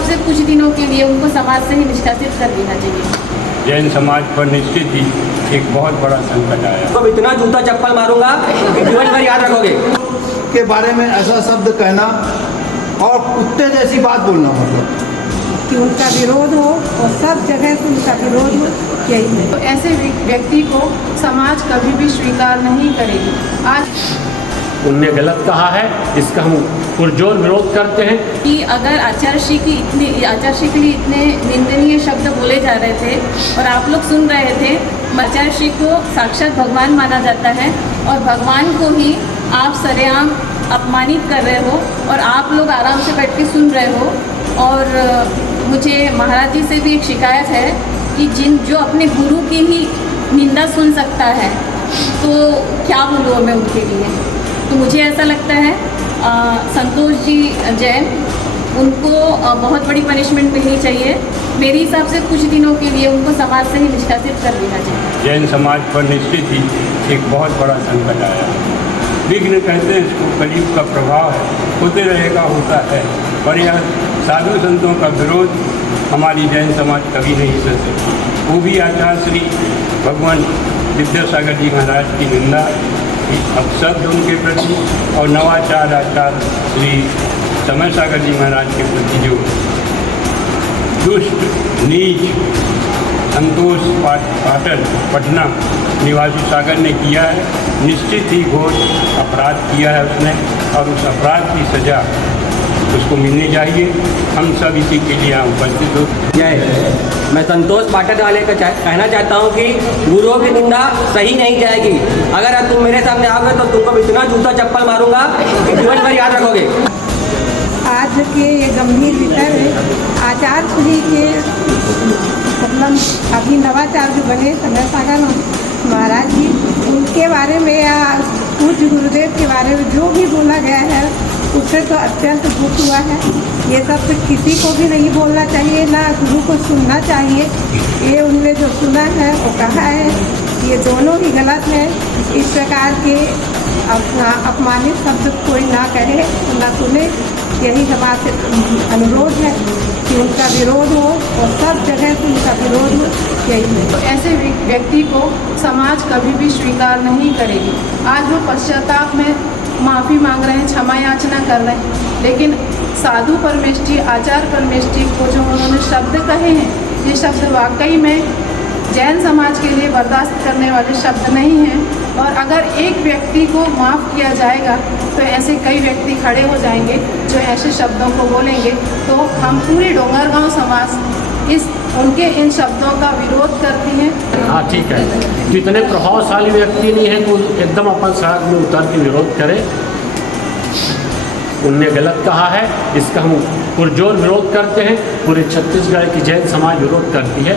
से कुछ दिनों के लिए उनको समाज से ही निष्कासित कर देना चाहिए। जैन समाज पर निश्चित ही एक बहुत बड़ा संकट आया। तो इतना जूता चप्पल मारूंगा कि जीवन भर याद रखोगे। के बारे में ऐसा शब्द कहना और कुत्ते जैसी बात बोलना, मतलब कि उनका विरोध हो और सब जगह से उनका विरोध हो, यही है। तो ऐसे व्यक्ति को समाज कभी भी स्वीकार नहीं करेगी। आज उनने गलत कहा है, इसका हम पुरजोर विरोध करते हैं। कि अगर आचार्य के लिए इतने निंदनीय शब्द बोले जा रहे थे और आप लोग सुन रहे थे, आचार्य को साक्षात भगवान माना जाता है और भगवान को ही आप सरेआम अपमानित कर रहे हो और आप लोग आराम से बैठ के सुन रहे हो। और मुझे महाराज जी से भी एक शिकायत है कि जो अपने गुरु की ही निंदा सुन सकता है तो क्या बोलूँ मैं उनके लिए। तो मुझे ऐसा लगता है संतोष जी जैन, उनको बहुत बड़ी पनिशमेंट मिलनी चाहिए। मेरे हिसाब से कुछ दिनों के लिए उनको समाज से ही निष्कासित कर देना चाहिए। जैन समाज पर निश्चित ही एक बहुत बड़ा संकट आया। विघ्न कहते हैं इसको, कलयुग का प्रभाव है, होते रहेगा, होता है। पर यह साधु संतों का विरोध हमारी जैन समाज कभी नहीं कर सकती। वो भी आचार्य श्री भगवान विद्यासागर जी महाराज की निंदा, शब्द उनके प्रति, और नवाचार आचार्य श्री समय सागर जी महाराज के प्रति जो दुष्ट नीच संतोष पाठक पटना निवासी सागर ने किया है, निश्चित ही घोर अपराध किया है उसने, और उस अपराध की सज़ा उसको मिलनी चाहिए। हम सब इसी के लिए उपस्थित हो। जय। मैं संतोष पाठक वाले को कहना चाहता हूँ कि गुरुओं की निंदा सही नहीं जाएगी। अगर तुम मेरे सामने आओगे तो तुमको इतना जूता चप्पल मारूंगा कि जीवन भर याद रखोगे। आज के ये गंभीर विषय में आचार्य जी के मतलब अभी नवाचार्य जो बने समय सागर महाराज जी, उनके बारे में या पूज्य गुरुदेव के बारे में जो भी बोला गया है उससे तो अत्यंत दुख हुआ है। ये सब तो किसी को भी नहीं बोलना चाहिए, ना गुरु को सुनना चाहिए। ये उनने जो सुना है वो कहा है, ये दोनों ही गलत है। इस प्रकार के अपमानित शब्द कोई ना कहे, ना सुने। यही हमारे अनुरोध है कि उनका विरोध हो और सब जगह से उनका विरोध हो, यही है। तो ऐसे व्यक्ति को समाज कभी भी स्वीकार नहीं करेगी। आज वो पश्चाताप में माफ़ी मांग रहे हैं, क्षमा याचना कर रहे हैं, लेकिन साधु परमेष्ठी, आचार्य परमेष्ठी को जो उन्होंने शब्द कहे हैं, ये शब्द वाकई में जैन समाज के लिए बर्दाश्त करने वाले शब्द नहीं हैं। और अगर एक व्यक्ति को माफ़ किया जाएगा तो ऐसे कई व्यक्ति खड़े हो जाएंगे जो ऐसे शब्दों को बोलेंगे। तो हम पूरे डोंगरगांव समाज उनके इन शब्दों का विरोध करती हैं। हाँ ठीक है, जितने प्रभावशाली व्यक्ति नहीं है तो एकदम अपन साथ में उतर के विरोध करें। उनने गलत कहा है, इसका हम पुरजोर विरोध करते हैं। पूरे छत्तीसगढ़ की जैन समाज विरोध करती है।